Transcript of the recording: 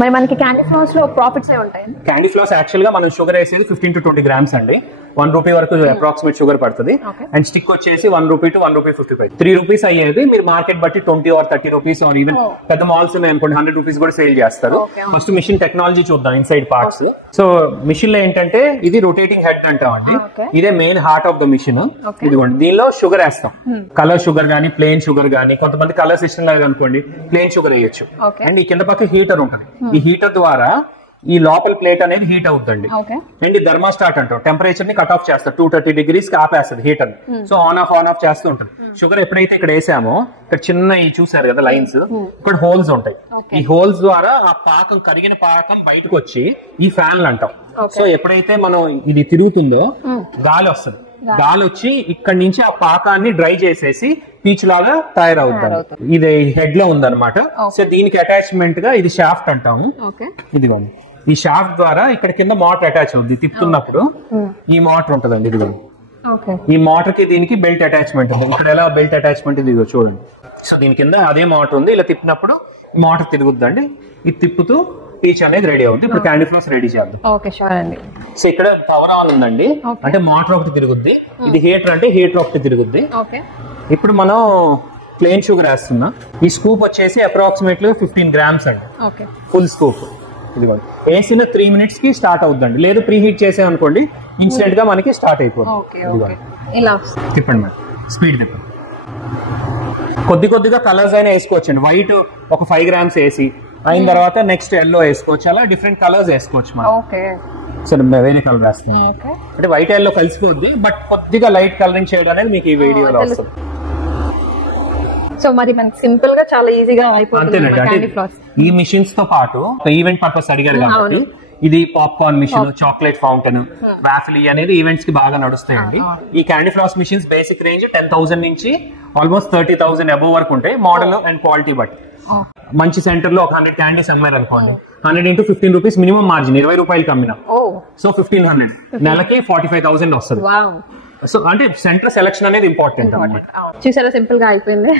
మరి మనకి candy flowers లో ప్రాఫిట్స్ ఏ ఉంటాయి? క్యాండీ ఫ్లవర్స్ యాక్చువల్ గా మనం షుగర్ వేసేది 15 to 20 grams అండి. 1 రూపీ వరకు అప్రాక్సిమేట్ షుగర్ పడుతుంది. అండ్ స్టిక్ వచ్చేసి 1 రూపీ to 1 రూపీ 50 3 రూపీస్ అయ్యేది మీరు మార్కెట్ బట్టి 20 or 30 రూపీస్ ఆర్ ఈవెన్ పెద్ద మాల్స్ ఉన్నాయి అనుకోండి 100 రూపీస్ కూడా సేల్ చేస్తారు. ఫస్ట్ మిషన్ టెక్నాలజీ చూద్దాం ఇన్సైడ్ పార్ట్స్. సో మిషన్ లో ఏంటంటే ఇది రొటేటింగ్ హెడ్ అంటామండి. ఇదే main heart of the machine. ఇదిగోండి దీనిలో షుగర్ వేస్తాం. కలర్ షుగర్ గానీ ప్లెయిన్ షుగర్ గానీ, కొంతమంది కలర్స్ ఇష్టం లేదు అనుకోండి ప్లెయిన్ షుగర్ వేయొచ్చు. అండ్ ఈ కింద పక్క హీటర్ ఉంటుంది. ఈ హీటర్ ద్వారా ఈ లోపల ప్లేట్ అనేది హీట్ అవుతుంది. అండ్ ఈ థర్మాస్టాట్ అంటాం. టెంపరేచర్ ని కట్ ఆఫ్ చేస్తారు 230 degrees కి ఆపేస్తుంది హీటర్. సో ఆన్ ఆఫ్ చేస్తూ ఉంటుంది. షుగర్ ఎప్పుడైతే ఇక్కడ వేసామో ఇక్కడ చిన్న చూసారు కదా లైన్స్, ఇక్కడ హోల్స్ ఉంటాయి. ఈ హోల్స్ ద్వారా ఆ పాకం కరిగిన పాకం బయటకు వచ్చి ఈ ఫ్యాన్లు అంటాం. సో ఎప్పుడైతే మనం ఇది తిరుగుతుందో గాలి వస్తుంది. గాలి వచ్చి ఇక్కడ నుంచి ఆ పాకాన్ని డ్రై చేసేసి పీచ్ లాగా తయారవుతారు. ఇది హెడ్ లో ఉందన్నమాట. సో దీనికి అటాచ్మెంట్ గా ఇది షాఫ్ట్ అంటాము. ఇదిగోండి ఈ షాఫ్ట్ ద్వారా ఇక్కడ కింద మోటార్ అటాచ్ అవుతుంది. తిప్పుతున్నప్పుడు ఈ మోటార్ ఉంటదండి. ఇదిగోండి ఈ మోటార్ కి దీనికి బెల్ట్ అటాచ్మెంట్ ఉంది. ఇక్కడ ఎలా బెల్ట్ అటాచ్మెంట్ ఇది చూడండి. సో దీని కింద అదే మోటార్ ఉంది. ఇలా తిప్పినప్పుడు మోటార్ తిరుగుద్దండి. ఇది తిప్పుతూ పీచ్ అనేది రెడీ అవుతుంది. ఇప్పుడు క్యాండీ ఫ్లవర్స్ రెడీ చేద్దాం. సో ఇక్కడ పవర్ ఆన్ ఉందండి. అంటే మోటార్ ఒకటి తిరుగుద్ది. ఇది హీటర్ అంటే హీటర్ ఒకటి తిరుగుద్ది. ఇప్పుడు మనం ప్లెయిన్ షుగర్ వేస్తున్నా. ఈ స్కూప్ వచ్చేసి అప్రాక్సిమేట్లీ 15 grams అండి. Full scoop. ఇదిగోండి వేసిన 3 minutes కి స్టార్ట్ అవుతుందండి. లేదు ప్రీ హీట్ చేసామనుకోండి ఇన్స్టెంట్ గా మనకి స్టార్ట్ అయిపోతుంది. తిప్పండి మేడం, స్పీడ్ తిప్పండి. కొద్దిగా కలర్స్ అయినా వేసుకోవచ్చండి. వైట్ ఒక 5 grams వేసి అయిన తర్వాత నెక్స్ట్ ఎల్లో వేసుకోవచ్చు. అలా డిఫరెంట్ కలర్స్ వేసుకోవచ్చు మనం. సరే వేరే కలర్ వేస్తాం. అంటే వైట్ ఎల్లో కలిసిపోద్ది, బట్ కొద్దిగా లైట్ కలరింగ్ చేయడం అనేది మీకు ఈ వీడియోలో వస్తుంది. సో మరి మనకి సింపుల్ గా చాలా ఈజీగా అయిపోతుంది. ఈ మిషన్స్ తో పాటు ఈవెంట్ పర్పస్ అడిగారు కాబట్టి ఇది popcorn machine, chocolate fountain, waffle అనేది ఈవెంట్స్ కి బాగా నడుస్తాయండి. ఈ candy flowers machines basic range 10,000 నుంచి ఆల్మోస్ట్ 30,000 అబోవ్ వరకు ఉంటాయి. మోడల్ అండ్ క్వాలిటీ బట్టి. మంచి సెంటర్ లో ఒక 100 క్యాండీస్ అమ్మారు అనుకోండి, 100 into 15 రూపీస్ మినిమం మార్జిన్. 20 రూపాయలకి అమ్మినా సో 1500 నెలకి 45,000 వస్తుంది. సో అంటే సెంటర్ సెలక్షన్ అనేది ఇంపార్టెంట్. చూసారా సింపుల్ గా అయిపోయింది.